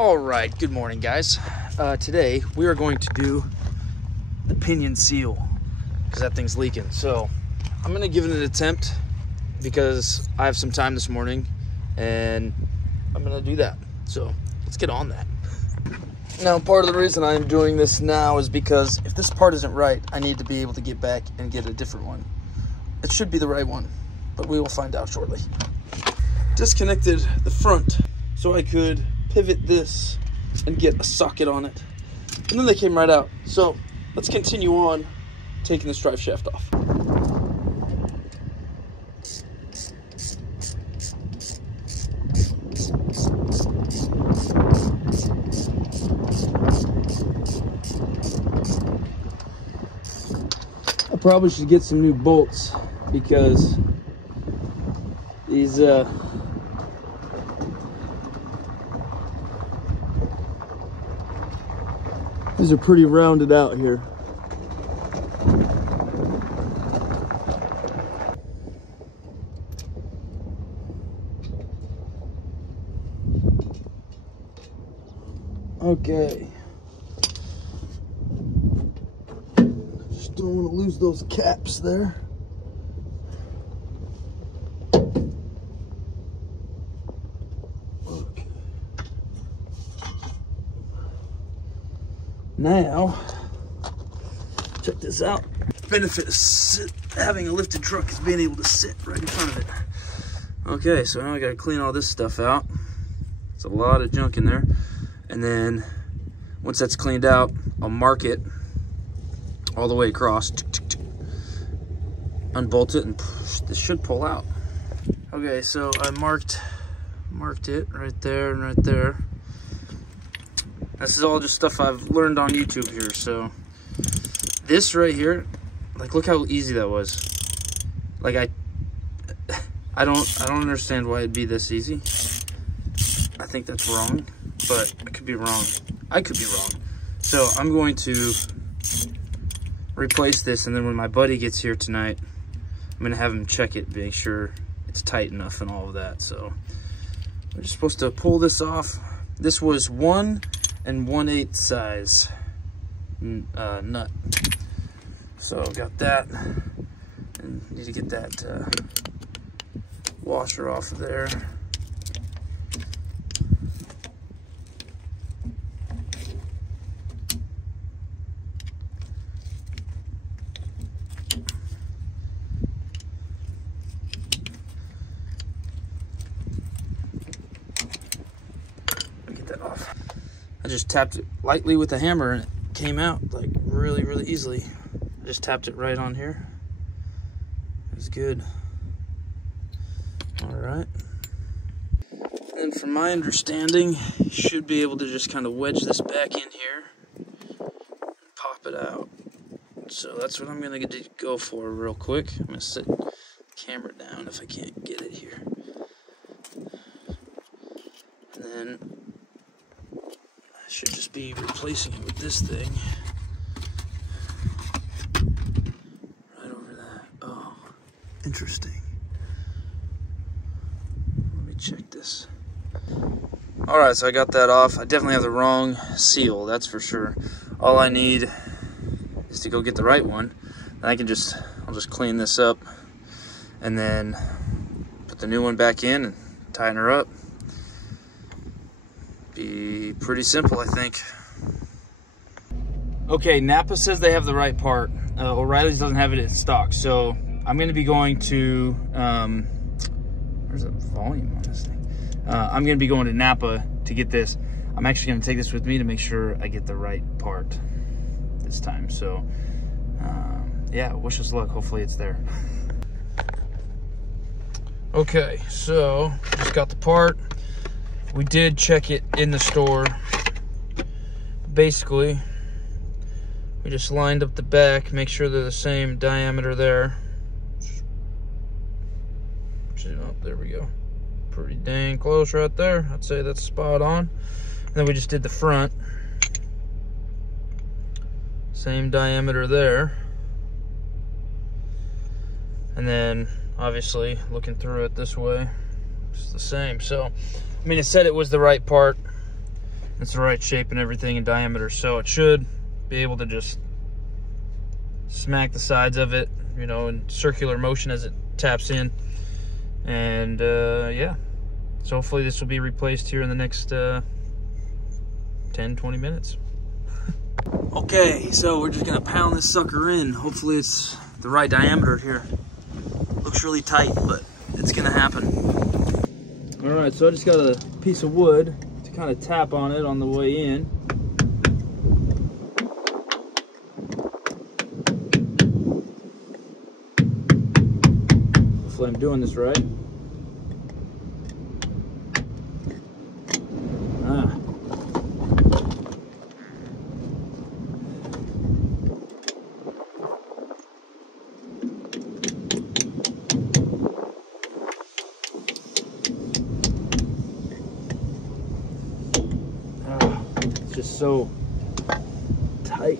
All right, good morning, guys. Today we are going to do the pinion seal because that thing's leaking. So I'm gonna give it an attempt because I have some time this morning and I'm gonna do that. So let's get on that. Now, part of the reason I'm doing this now is because if this part isn't right, I need to be able to get back and get a different one. It should be the right one, but we will find out shortly. Disconnected the front so I could pivot this and get a socket on it, and then they came right out. So let's continue on taking this drive shaft off. I probably should get some new bolts because these are pretty rounded out here. Okay. Just don't want to lose those caps there. Okay. Now, check this out. The benefit of having a lifted truck is being able to sit right in front of it. Okay, so now I gotta clean all this stuff out. It's a lot of junk in there. And then once that's cleaned out, I'll mark it all the way across. Unbolt it and this should pull out. Okay, so I marked it right there and right there. This is all just stuff I've learned on YouTube here. So this right here, like, look how easy that was. Like, I don't understand why it'd be this easy. I think that's wrong, but I could be wrong. I could be wrong. So I'm going to replace this, and then when my buddy gets here tonight, I'm gonna have him check it, make sure it's tight enough and all of that. So we're just supposed to pull this off. This was 1 1/8 size nut. So got that, and need to get that washer off of there. Get that off. I just tapped it lightly with a hammer and it came out like really, really easily. I just tapped it right on here. It was good. All right. And from my understanding, you should be able to just kind of wedge this back in here and pop it out. So that's what I'm gonna go for real quick. I'm gonna set the camera down if I can't get it here. And then I should just be replacing it with this thing. Right over that. Oh, interesting. Let me check this. Alright, so I got that off. I definitely have the wrong seal, that's for sure. All I need is to go get the right one. Then I'll just clean this up and then put the new one back in and tighten her up. Be pretty simple, I think. Okay, Napa says they have the right part. O'Reilly's doesn't have it in stock, so I'm going to be going to where's the volume on this thing? I'm going to be going to Napa to get this. I'm actually going to take this with me to make sure I get the right part this time. So yeah, wish us luck. Hopefully it's there. Okay, so just got the part. We did check it in the store. Basically, we just lined up the back, make sure they're the same diameter there. Oh, there we go. Pretty dang close right there. I'd say that's spot on. And then we just did the front. Same diameter there. And then obviously looking through it this way, it's the same. So I mean, it said it was the right part. it's the right shape and everything in diameter. So it should be able to just smack the sides of it, you know, in circular motion as it taps in. And yeah, so hopefully this will be replaced here in the next 10-20 minutes. Okay, so we're just gonna pound this sucker in. Hopefully it's the right diameter here. Looks really tight, but it's gonna happen. All right, so I just got a piece of wood to kind of tap on it on the way in. Hopefully I'm doing this right. It's just so tight.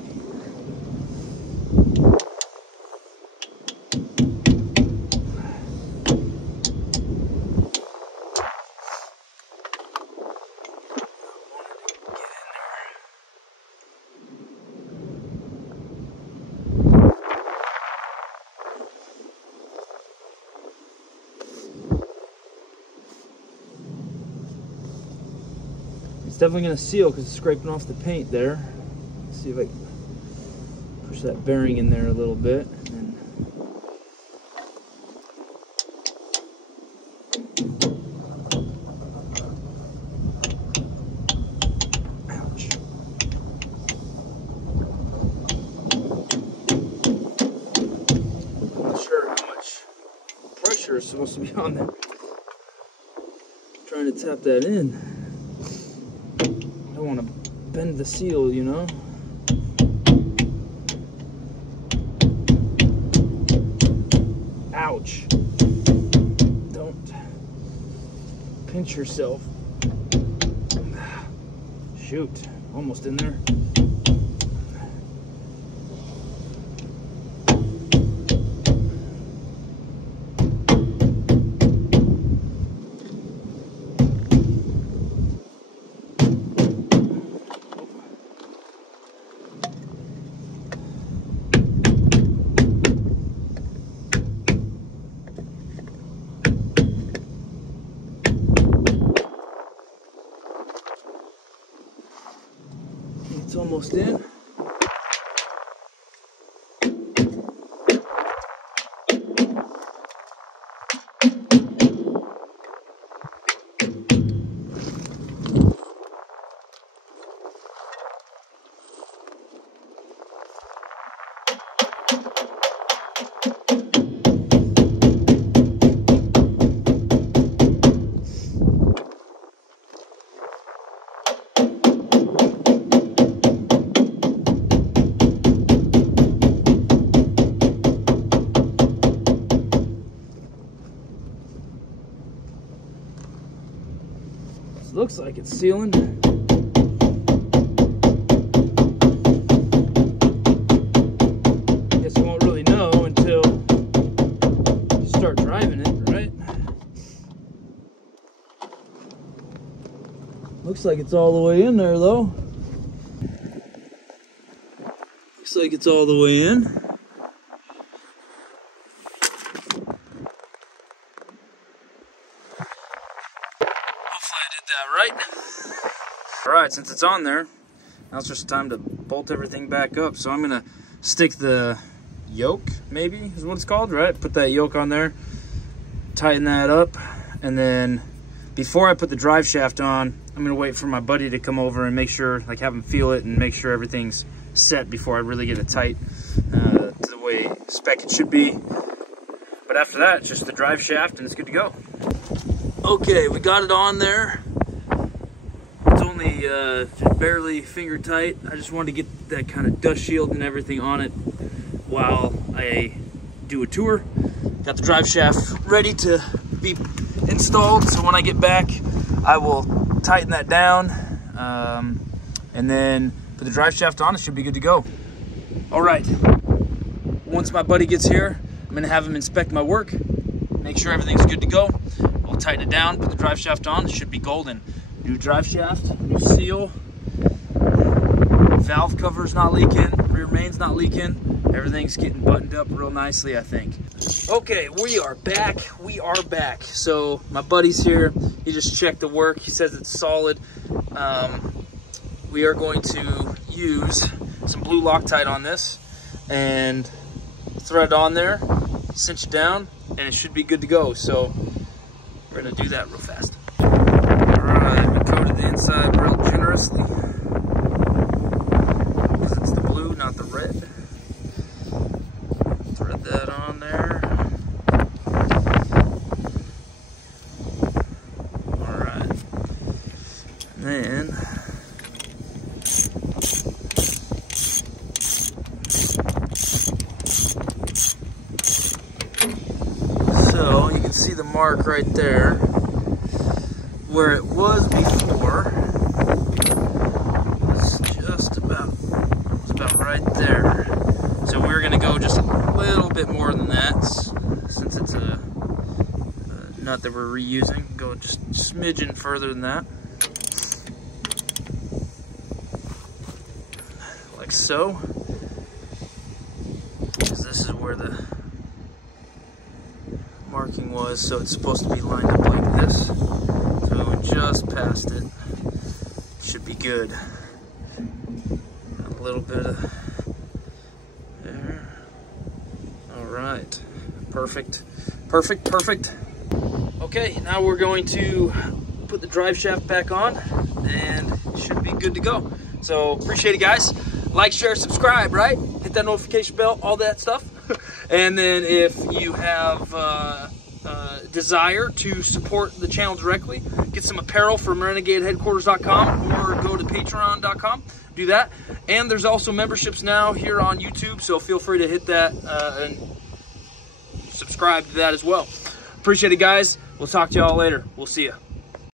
It's definitely going to seal because it's scraping off the paint there. Let's see if I can push that bearing in there a little bit. And ouch. I'm not sure how much pressure is supposed to be on there. I'm trying to tap that in. I don't want to bend the seal, you know. Ouch. Don't pinch yourself. Shoot, almost in there. It's almost in. Looks like it's sealing. Guess you won't really know until you start driving it, right? Looks like it's all the way in there though. Looks like it's all the way in. Right. All right, since it's on there, now it's just time to bolt everything back up. So I'm gonna stick the yoke, maybe is what it's called, right? Put that yoke on there, tighten that up, and then before I put the drive shaft on, I'm gonna wait for my buddy to come over and make sure, like have him feel it and make sure everything's set before I really get it tight to the way spec it should be. But after that, it's just the drive shaft and it's good to go. Okay, we got it on there. It's only barely finger tight. I just wanted to get that kind of dust shield and everything on it while I do a tour. Got the drive shaft ready to be installed, so when I get back, I will tighten that down and then put the drive shaft on. It should be good to go. All right, once my buddy gets here, I'm gonna have him inspect my work, make sure everything's good to go. We'll tighten it down, put the drive shaft on. It should be golden. New drive shaft, new seal, valve cover's not leaking, rear main's not leaking. Everything's getting buttoned up real nicely, I think. Okay, we are back. So my buddy's here. He just checked the work. He says it's solid. We are going to use some blue Loctite on this and thread on there, cinch it down, and it should be good to go. So we're gonna do that real fast. All right, we coated the inside real generously because it's the blue, not the red. Thread that on there. All right, and then so you can see the mark right there where it was before. It's just about, right there. So we're gonna go just a little bit more than that since it's a nut that we're reusing. Go just a smidgen further than that, like so. Because this is where the marking was, so it's supposed to be lined up like this. So just past it, should be good. A little bit of there. All right, perfect. Okay, now we're going to put the drive shaft back on, and it should be good to go. So appreciate it, guys. Like, share, subscribe, right? Hit that notification bell, all that stuff. And then if you have desire to support the channel directly, get some apparel from renegadeheadquarters.com or go to patreon.com. Do that. And there's also memberships now here on YouTube, so feel free to hit that and subscribe to that as well. Appreciate it, guys. We'll talk to y'all later. We'll see ya.